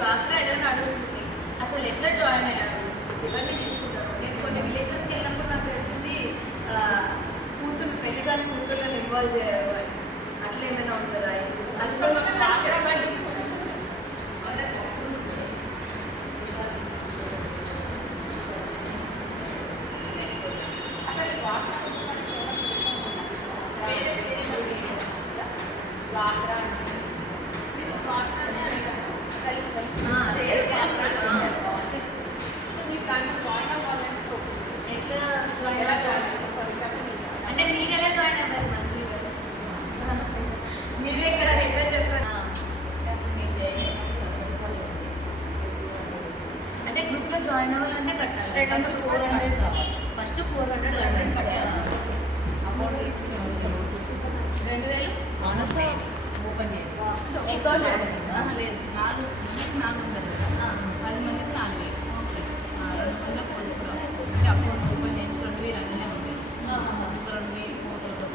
డ్వాక్రా ఎలా నడుస్తుంది, అసలు ఎట్లా జాయిన్ అయ్యారు, ఇవన్నీ తీసుకుంటారు. నేను కొన్ని విలేజెస్కి వెళ్ళినప్పుడు నాకు తెలిసింది కూతురు పెళ్లి కానీ కూతుర్లను ఇన్వాల్వ్ చేయరు అని. అట్లా ఏమైనా ఉంటుందా? అది కొంచెం నాకు చెప్పండి. అంటే మీరు ఎలా జాయిన్ అవ్వాలి? మంత్లీ మీరు ఇక్కడ ఎక్కడ చెప్పారు? అంటే గ్రూప్లో జాయిన్ అవ్వాలంటే కట్టాలి. ఫస్ట్ 400 కట్టాలి. అమౌంట్ 2000 ఓపెన్ చేయాలి. లేదు 4 400 కదా, 10 మందికి 4000. 200 ఫోన్ కూడా అంటే అకౌంట్ ఓపెన్ చేసి 2000 అన్నీ ఉంటాయి. ఒక 2000 ఫోటోలు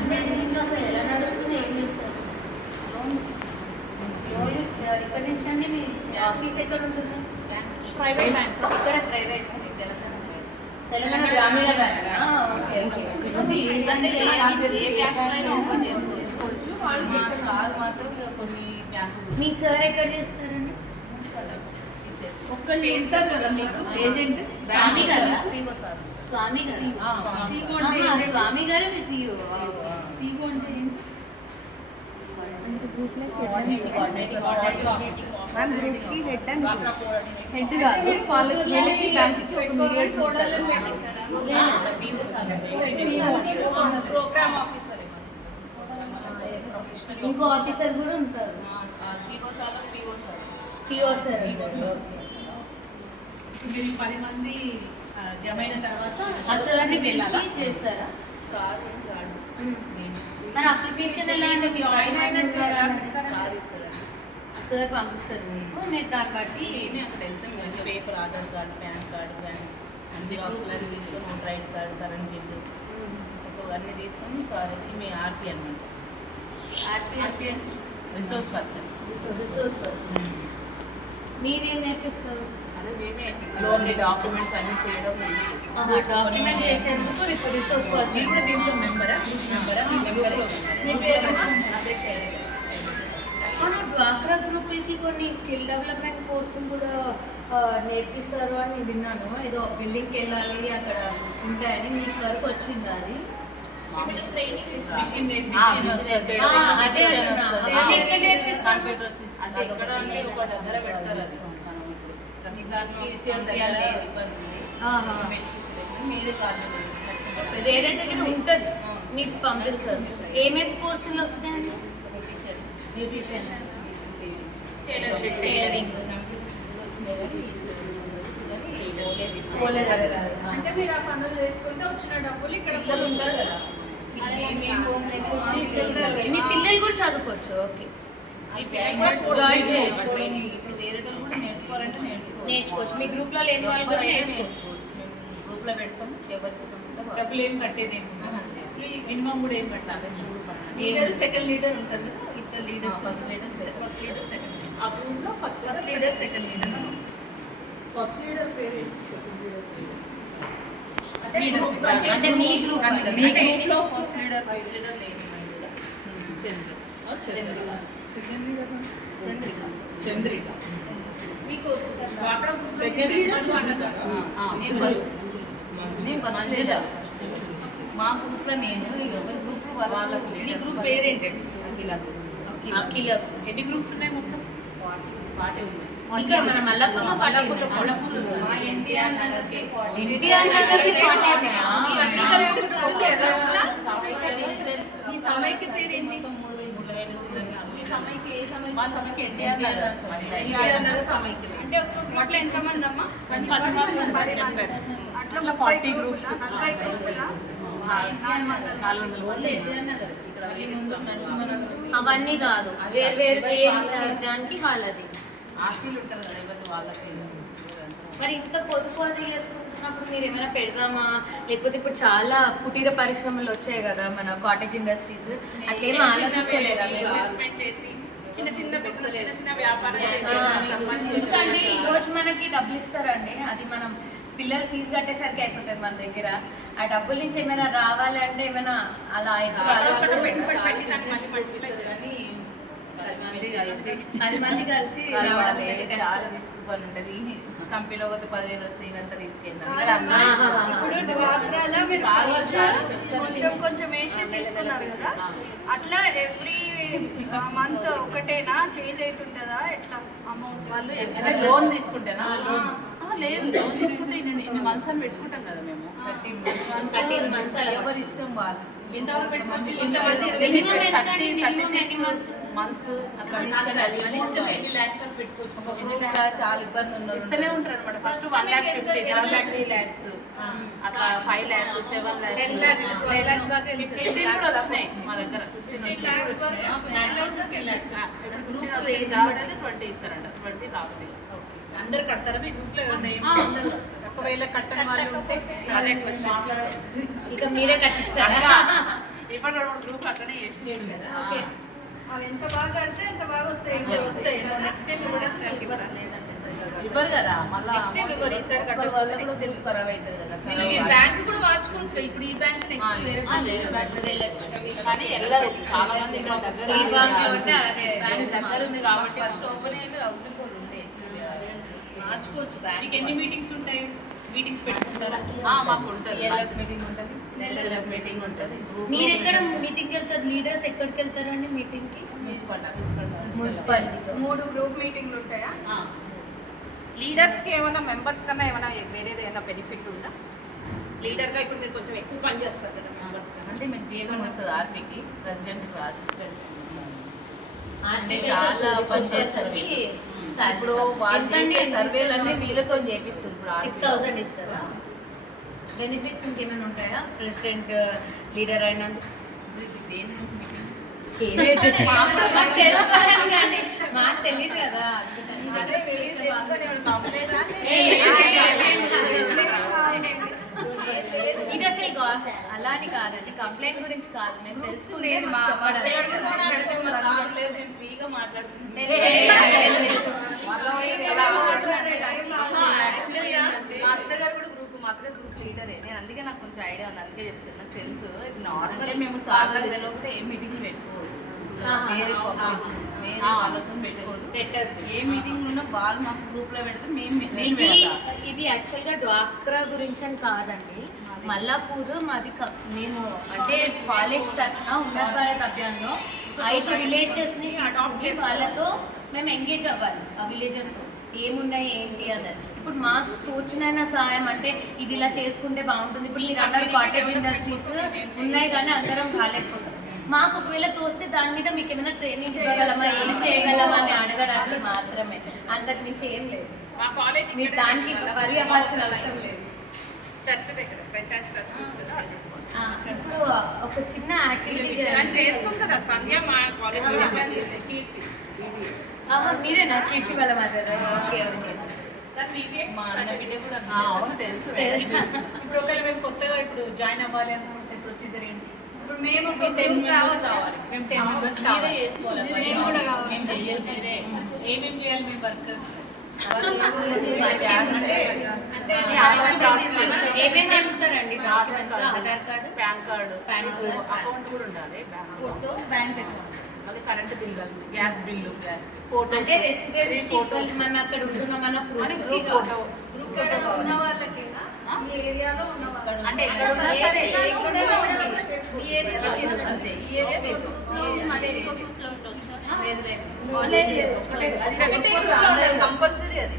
అంటే దీంట్లో అసలు ఎలా నడుస్తుంది, ఏం చేస్తారు? లోన్ ఇక్కడ నుంచి అండి మీ ఆఫీస్ ఎక్కడ ఉంటుంది? Private bank. ఇక్కడ ప్రైవేట్ తెలంగాణ గ్రామీణ బ్యాంక్. Okay okay. చేసుకోవచ్చు. మా సార్ మాత్రం కొన్ని బ్యాంకు. మీ సార్ ఎక్కడ చేస్తారండి? ఒక్కళ్ళు ఉంటారు కదా మీకు ఏజెంట్. స్వామి గారు. స్వామి గారు. స్వామి గారు మీ సిఇఓ. సిఇఓ అంటే ఇంకో ఆఫీసర్ కూడా ఉంటారు. PO sir. మీరు 10 మంది జమైన తర్వాత అసలు పిలిచి చేస్తారా? సార్ మరి అప్లికేషన్ ఎలా అంటే సార్ పంపిస్తారు మీకు, మీరు దాన్ని బట్టి అక్కడ వెళ్తాం కదా. Paper, Aadhaar card, PAN card, xerox తీసుకొని voter ID card, current bill అన్నీ తీసుకొని సార్ మీ ఆర్పీ అనమాట. RP resource person. మీరేం నేర్పిస్తారు? లోన్ డాక్యుమెంట్స్ అన్ని చేయడం. డాక్యుమెంట్ చేసేందుకు రిసోర్స్ పర్సన్. దీంట్లో మెంబరా? మనం డ్వాక్రా గ్రూపులకి కొన్ని స్కిల్ డెవలప్మెంట్ కోర్సులు కూడా నేర్పిస్తారు అని విన్నాను. ఏదో బిల్డింగ్కి వెళ్ళాలి అక్కడ ఉంటాయని. మీకు వరకు వచ్చిందా అది? ఒక దగ్గర పెడతారు. వేరే దగ్గర ఉంటుంది, మీకు పంపిస్తారు. ఏమేమి కోర్సులు వస్తాయండి? Nutrition, tailoring. అంటే మీరు ఆ పనులు చేసుకుంటే వచ్చిన డబ్బులు ఇక్కడ ఉంటారు కదా. మీ పిల్లలు కూడా చదువుకోవచ్చు. ఓకే, జాయిన్ చేయొచ్చు. ఇప్పుడు వేరే వాళ్ళు కూడా నేర్చుకోవాలంటే నేర్చుకోవచ్చు. మీ గ్రూప్లో లేని వాళ్ళు కూడా నేర్చుకోవచ్చు. గ్రూప్లో పెడతాం. డబ్బులు ఏం కట్టేది మినిమం కూడా ఏం కట్టాలి. లీడర్, సెకండ్ లీడర్ ఉంటారు కదా, ఇద్దరు leaders. First leader, second leader. ఆ గ్రూప్లో first leader, second leader. First leader పేరు అంటే మీ గ్రూప్ గ్రూప్లో ఫస్ట్ లీడర్ లేదు. చంద్రిక మీకు సెకండ్ లీడర్ మా గ్రూప్లో నేను ఎవరి గ్రూప్ వాళ్ళకు. మీ గ్రూప్ పేరేంటండి? అఖిల. ఎన్ని గ్రూప్స్ ఉన్నాయి మొత్తం? 40 ఉన్నాయి. ఇక్కడ మన మల్లపూర్లో 40. ఎన్టీఆర్ నగర్ కి 40. మీ సమైక్య పేరేంటి? మా సమైక్య ఎన్టీఆర్ నగర్. ఎన్టీఆర్ నగర్ సమైక్య. అంటే ఒక్క గ్రూప్లో ఎంతమంది అమ్మా? 10 మంది. అట్లా 40 గ్రూప్స్. 40 గ్రూపులా? 400. అవన్నీ కాదు, వేరు వేరు దానికి వాళ్ళది. ఆర్టీలు ఉంటారు కదా, ఇబ్బంది వాళ్ళకి మరి ఇంత పొదుపు అది చేసుకుంటున్నప్పుడు మీరు ఏమైనా పెడదామా, లేకపోతే ఇప్పుడు చాలా కుటీర పరిశ్రమలు వచ్చాయి కదా మన కాటేజ్ ఇండస్ట్రీస్, అట్లేమీ ఆలోచించలేదా మీరు? ఎందుకంటే ఈ రోజు మనకి డబ్బులు ఇస్తారండి, అది మనం పిల్లలు ఫీజు కట్టేసరికి అయిపోతుంది మన దగ్గర. ఆ డబ్బుల నుంచి ఏమైనా రావాలంటే ఏమైనా అలా ఎక్కువ కానీ 10 మంది కలిసి రావాలి, రావడం చాలా తీసుకుని ఉంటుంది. కంపెనీలో ఒక 10,000 వస్తే ఇవంతా తీసుకెళ్ళాం. ఇప్పుడు డ్వాక్రాలో మీరు కొంచెం కొంచెం వేసి తీసుకున్నారు కదా, అట్లా ఎవ్రీ మంత్ ఒకటేనా చేంజ్ అవుతుంటుందా ఎట్లా అమౌంట్? వాళ్ళు అంటే లోన్ తీసుకుంటేనా? లేదు, లోన్ తీసుకుంటే ఇన్ని మంత్స్ అని పెట్టుకుంటాం కదా మేము. 13 months ఎవరి ఇష్టం వాళ్ళు. మంత్స్ చాలా ఇబ్బంది ఉన్నారు, ఇస్తూనే ఉంటారు అనమాట. ఫస్ట్ 1,50,000, తర్వాత 3 lakhs, అట్లా 5 lakhs, 7 lakhs, 10 lakhs, 12 lakhs దాకా 15 కూడా వచ్చినాయి మా దగ్గర. 20 ఇస్తారంట, 20 లాస్ట్. అందరు కడతారా మీ గ్రూప్ లో? ఒకవేళ కట్టని వాళ్ళు ఉంటే అదే ఇక మీరే కట్టిస్తారా? ఇప్పుడు గ్రూప్ అట్లనే చేసి అవి ఎంత బాగా కడితే ఎంత బాగా వస్తాయి. నెక్స్ట్ టైం కూడా ఇవ్వరు కదా మళ్ళీ. నెక్స్ట్ టైం ఇవ్వరు, ఈసారి కట్టకపోతే నెక్స్ట్ టైం ఖరాబ్ అవుతుంది కదా. మీరు బ్యాంక్ కూడా మార్చుకోవచ్చు కదా. ఇప్పుడు ఈ బ్యాంక్ నెక్స్ట్ వేరే కానీ వెళ్ళరు చాలా మంది. ఇక్కడ దగ్గర ఈ బ్యాంక్ లో ఉంటే అదే దగ్గర ఉంది కాబట్టి ఫస్ట్ ఓపెన్ అయ్యింది. హౌసింగ్ బోర్డు ఉండే మార్చుకోవచ్చు మీకు బ్యాంక్. ఎన్ని మీటింగ్స్ ఉంటాయి? మీటింగ్స్ పెట్టుకుంటారా? మాకు ఉంటుంది, మీటింగ్ ఉంటుంది, మీటింగ్ ఉంటుంది. మీరు ఎక్కడ మీటింగ్కి వెళ్తారు? లీడర్స్ ఎక్కడికి వెళ్తారండి మీటింగ్ కి? మున్సిపాలిటీ 3 గ్రూప్ మీటింగ్లు ఉంటాయా? లీడర్స్కి ఏమైనా మెంబర్స్ కన్నా ఏమైనా వేరేది ఏమైనా బెనిఫిట్ ఉందా? లీడర్గా ఇప్పుడు మీరు కొంచెం ఎక్కువ పని చేస్తారు కదా మెంబర్స్ కన్నా. అంటే మీకు జీతం వస్తుంది ఆర్మీకి, ప్రెసిడెంట్ కాదు. అంటే చాలా పని చేస్తారు. ఇప్పుడు వాళ్ళు చేసే సర్వేలన్నీ వీళ్ళతో చేపిస్తారు. ఇప్పుడు 6,000 ఇస్తారా? బెనిఫిట్స్ ఇంకేమైనా ఉంటాయా ప్రెసిడెంట్ లీడర్ అయినందుకు? మాకు తెలియదు కదా. ఇది అసలు అలా అని కాదండి, కంప్లైంట్ గురించి కాదు, మేము తెలుసుకునే ఫ్రీగా మాట్లాడుతుంది. మా అత్తగారు కూడా గ్రూప్, మా అత్తగారు గ్రూప్ లీడరే. నేను అందుకే నాకు కొంచెం ఐడియా ఉంది, అందుకే చెప్తున్నా. నాకు తెలుసు ఇది నార్మల్. మేము సార్లు తెలియకపోతే ఏ మీటింగ్ పెట్టుకోదు, వేరే వేరే వాళ్ళతో పెట్టుకోదు. పెట్టద్దు. ఏ మీటింగ్ ఉన్నా వాళ్ళు మాకు గ్రూప్ లో పెడితే మేము ఇది యాక్చువల్గా డ్వాక్రా గురించి అని కాదండి, మల్లాపూర్ మాది మేము అంటే కాలేజ్ తరఫున ఉన్నత భారత్ అభియాన్లో 5 విలేజెస్ని తీసుకుంటే వాళ్ళతో మేము ఎంగేజ్ అవ్వాలి. ఆ విలేజెస్తో ఏమున్నాయి ఏంటి అన్నది. ఇప్పుడు మాకు తోచినైనా సాయం అంటే ఇది ఇలా చేసుకుంటే బాగుంటుంది. ఇప్పుడు మీరు అన్నారు కాటేజ్ ఇండస్ట్రీస్ ఉన్నాయి కానీ అందరం కాలేకపోతాం. మాకు ఒకవేళ తోస్తే దాని మీద మీకు ఏమైనా ట్రైనింగ్ ఇవ్వగలమా, ఏం చేయగలమా అని అడగడానికి మాత్రమే, అంతకు మించి ఏం లేదు. మా కాలేజ్ మీరు దానికి వరి అవ్వాల్సిన అవసరం లేదు. చర్చ్ దగ్గర సెంటాన్స్ చర్చ్ ఉంటుందా? ఇప్పుడు ఒక చిన్న యాక్టివిటీ చేస్తుంటారా సంధ్య మా కాలేజ్? మీరేనా కీర్తి వాళ్ళ మదర్? Okay okay. మా అన్న బిడ్డ కూడా అవును తెలుసు. ఇప్పుడు ఒకవేళ మేము కొత్తగా ఇప్పుడు జాయిన్ అవ్వాలి అనుకుంటే ప్రొసీజర్ ఏంటి? ఇప్పుడు మేము ఒక గ్రూప్ కావచ్చు. మేము 10 మెంబర్స్ మీరే కావాలి. చేసుకోవాలి. మేము కూడా కావచ్చు. మేము చెయ్యాలి మీరే. ఏమేమి చేయాలి మీ వర్క్? ఏమేమి అడుగుతారండి documents? Aadhaar card, PAN card, card, account కూడా ఉండాలి, ఫోటో, బ్యాంక్ అకౌంట్, అది current bill, gas bill, photo. అంటే రెసిడెంట్స్ మనం అక్కడ ఉంటున్నామన్న ప్రూఫ్ ఫోటో. గ్రూప్ ఉన్న వాళ్ళకేనా? ఈ ఏరియాలో ఉన్న వాళ్ళు అంటే ఎక్కడున్నా సరే ఈ ఏరియాలో అంతే. ఈ ఏరియా లేదు లేదు కంపల్సరీ అది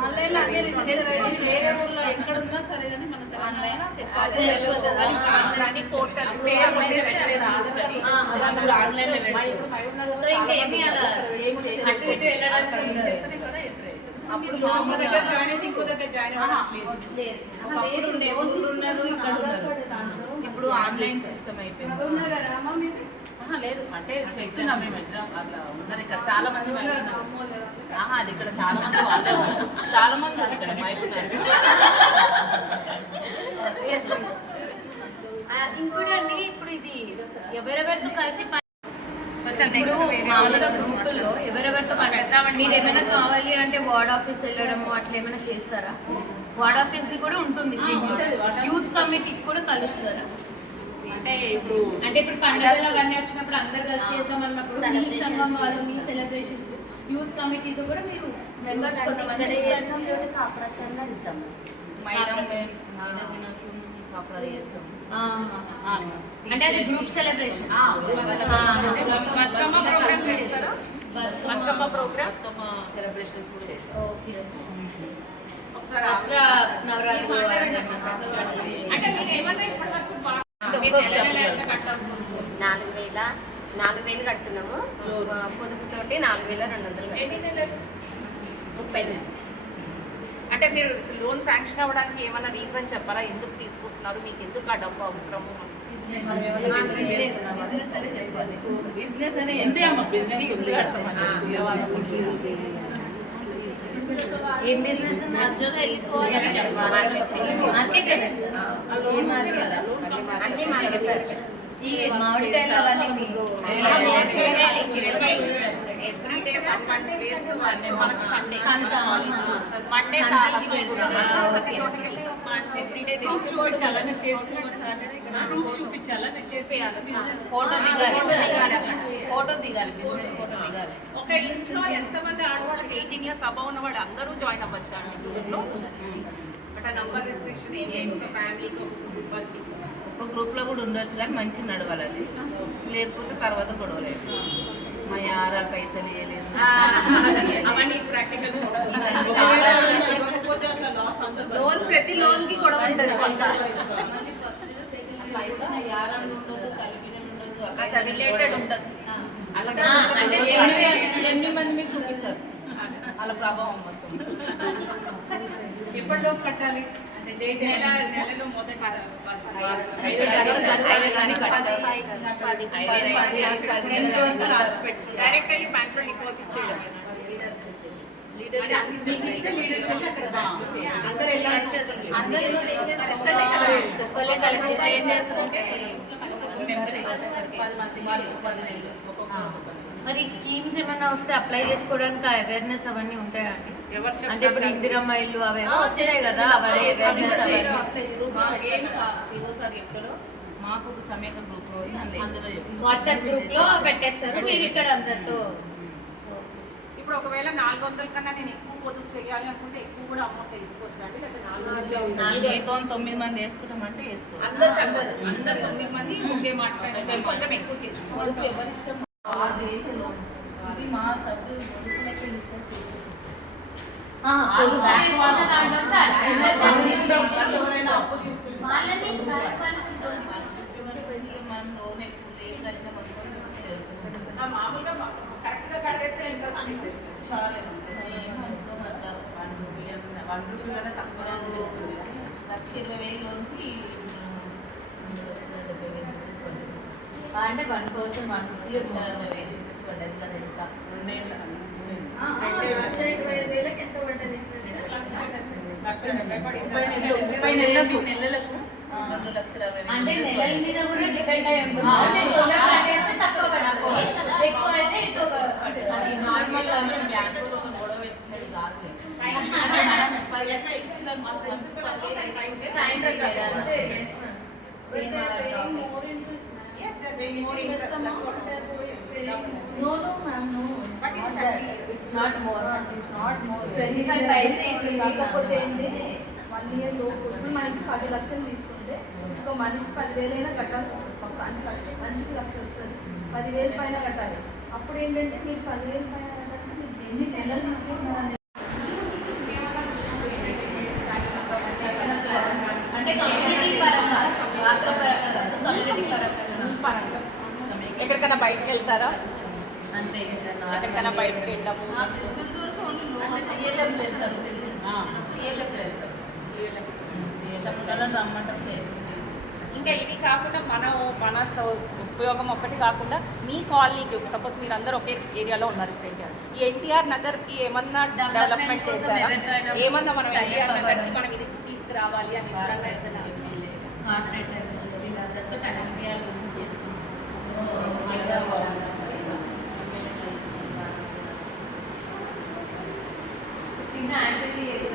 ఆన్లైన్ లో అన్ని రిజిస్టర్ అయ్యి వేరే ఊళ్ళో ఎక్కడున్నా సరే కానీ మన తెలంగాణ సో ఇంకా ఏమి అలా అటు ఇటు వెళ్ళడానికి ఉండదు. అప్పుడు ఒక దగ్గర జాయిన్ అయితే ఇంకో దగ్గర జాయిన్ అవ్వట్లేదు. ఉన్నారు, ఇక్కడ ఉన్నారు. ఇప్పుడు ఆన్లైన్ సిస్టమ్ అయిపోయింది. ఉన్నారా అమ్మ మీరు? లేదు అంటే చెప్తున్నాం మేము ఎగ్జామ్ అట్లా ఉన్నారు ఇక్కడ చాలా మంది బయట ఉన్నారు. అది ఇక్కడ చాలా మంది వాళ్ళే ఉన్నారు, చాలా మంది ఉన్నారు ఇక్కడ బయట ఉన్నారు. ఇంకోటి అండి, ఇప్పుడు ఇది ఎవరెవరితో కలిసి ఇప్పుడు మామూలుగా గ్రూపుల్లో ఎవరెవరితో మీరు ఏమైనా కావాలి అంటే వార్డ్ ఆఫీస్ వెళ్ళడము అట్లా ఏమైనా చేస్తారా? వార్డ్ ఆఫీస్ది కూడా ఉంటుంది దీంట్లో. యూత్ కమిటీకి కూడా కలుస్తారా? అంటే ఇప్పుడు పండుగలు అవన్నీ వచ్చినప్పుడు అందరు కలిసి చేద్దాం అన్నప్పుడు మీ సంఘం వాళ్ళు మీ సెలబ్రేషన్స్ యూత్ కమిటీతో కూడా మీరు మెంబర్స్ కొంతమంది అంటే అది గ్రూప్ సెలబ్రేషన్. బతుకమ్మ ప్రోగ్రామ్ చేస్తారా? బతుకమ్మ ప్రోగ్రామ్ సెలబ్రేషన్స్ కూడా చేస్తాం. ఓకే. ఒకసారి దసరా నవరాత్రులు అంటే మీరు ఏమన్నా ఇప్పటి వరకు 4,000 కడుతున్నాము. పొదుపుతోటి 4,200. 30 అంటే మీరు లోన్ శాంక్షన్ అవ్వడానికి ఏమైనా రీజన్ చెప్పారా? ఎందుకు తీసుకుంటున్నారు, మీకు ఎందుకు ఆ డబ్బు అవసరము? బిజినెస్ అని ఎంత బిజినెస్ ఉంది. ఏం బిజినెస్ ఈ మామిడికాయలు అవన్నీ ఎవ్రీడే వన్ ప్లేస్ మనకి సంత మండే ఎవ్రీడే చూపించాలని చేస్తున్నట్టు ప్రూఫ్ చూపించాలని చేసి ఫోటో దిగాలి బిజినెస్ ఫోటో దిగాలి. ఒక ఇంట్లో ఎంతమంది ఆడవాళ్ళకి 18 years అబౌవ్ ఉన్న వాళ్ళు అందరూ జాయిన్ అవ్వచ్చు అండి గ్రూప్లో. బట్ ఆ నంబర్ రెస్ట్రిక్షన్ ఏం లేదు. ఒక ఫ్యామిలీకి ఒక కుటుంబానికి ఒక గ్రూప్లో కూడా ఉండొచ్చు కానీ మంచిగా నడవాలి అది, లేకపోతే తర్వాత గొడవలేదు. మా యారా పైసలు ఇవ్వలేదు అవన్నీ ప్రాక్టికల్ లోన్ ప్రతి లోన్ కి గొడవ ఉంటుంది. రిలేటెడ్ ఉంటుంది. అంటే ఎన్ని మంది మీకు చూపిస్తారు వాళ్ళ ప్రభావం మొత్తం. ఎప్పటిలో కట్టాలి అంటే నెలలో మొదటి డైరెక్ట్ అయ్యి బ్యాంక్ లో డిపాజిట్ చేయడం. మరి స్కీమ్స్ ఏమన్నా వస్తే అప్లై చేసుకోవడానికి అవేర్నెస్ అవన్నీ ఉంటాయా అండి? ఎవరు అంటే ఇప్పుడు ఇందిరమ్మ ఇల్లు అవేమో వస్తున్నాయి కదా, అవన్నీ అవేర్నెస్ అవన్నీ సార్ చెప్తారో మాకు ఒక సమేత గ్రూప్ అందులో వాట్సాప్ గ్రూప్ లో పెట్టేస్తారు, మీరు ఇక్కడ అందరితో. ఇప్పుడు ఒకవేళ 400 కన్నా నేను ఎక్కువ పొదుపు చేయాలి అనుకుంటే ఎక్కువ కూడా అమౌంట్ వేసుకోవచ్చు అండి. అంటే 9 మంది వేసుకుంటామంటే వేసుకోవాలి. అందరు 9 మంది ఒకే మాట కొంచెం ఎక్కువ చేసుకోవాలి. పొదుపు ఎవరిష్టం ఇది మా సభ్యులు పొదుపు లెక్కలు ఇచ్చారు. పొదుపు చేసుకున్న దాంట్లో ఎవరైనా అప్పు తీసుకుంటారు వాళ్ళని మనం లోన్ ఎక్కువ లేక మామూలుగా కరెక్ట్ గా కట్టేస్తే ఇంట్రెస్ట్ చాలా ₹1 కూడా తక్కువ వస్తుంది. ₹1,20,000 లోన్కి అంటే 1 person 150 ₹1,60,000 పడ్డది కదా. ఎంత 2 ఏళ్ళ 1,25,000 ఎంత పడ్డది? 30 నెలలకు 2,60,000. అంటే నెలల మీద కూడా డిపెండ్ అయ్యి ఉంటుంది. తొందరగా కట్టేస్తే తక్కువ పడుతుంది, ఎక్కువ అయితే అది నార్మల్గా బ్యాంకులో ఒక గొడవ పెట్టుకునేది కాదు. 10 లక్షలు ఇచ్చిన మాకు ఫస్ట్ 10,000 వేసుకుంటే No, ma'am, no. it's not more. 25 paise it will be. కాకపోతే ఏంటి 1 year లోపు ఇప్పుడు మనకి 10 లక్షలు తీసుకుంటే ఒక మనిషి 10,000 అయినా కట్టాల్సి వస్తుంది. పక్క అంటే మనిషికి 1,00,000 వస్తుంది, 10,000 పైన కట్టాలి. అప్పుడు ఏంటంటే మీరు 10,000 పైన కట్టాలంటే మీరు ఎన్ని నెలలు తీసుకుంటున్నారని అంటే కమ్యూనిటీ పరంగా, రాత్ర పరంగా కాదు, కమ్యూనిటీ పరంగా. ఎక్కడికైనా బయటకు వెళ్తారా? అంతే ఎక్కడికైనా బయటకు వెళ్ళాము. రమ్మంటారు. ఇంకా ఇది కాకుండా మన మన ఉపయోగం ఒక్కటి కాకుండా మీ కాలనీకి సపోజ్ మీరు అందరూ ఒకే ఏరియాలో ఉన్నారు ఇప్పుడు ఎన్టీఆర్ ఈ ఎన్టీఆర్ నగర్కి ఏమన్నా డెవలప్మెంట్ కోసం చేశారా ఎవరితోనైనా ఏమన్నా మనం tie up ఎన్టీఆర్ నగర్కి అవ్వాలా? మనం ఇది తీసుకురావాలి అని ఎప్పుడన్నా ఏదైనా కార్పొరేటర్ వీళ్ళందరితో కనెక్ట్ చిన్న యాక్టివిటీ చేసి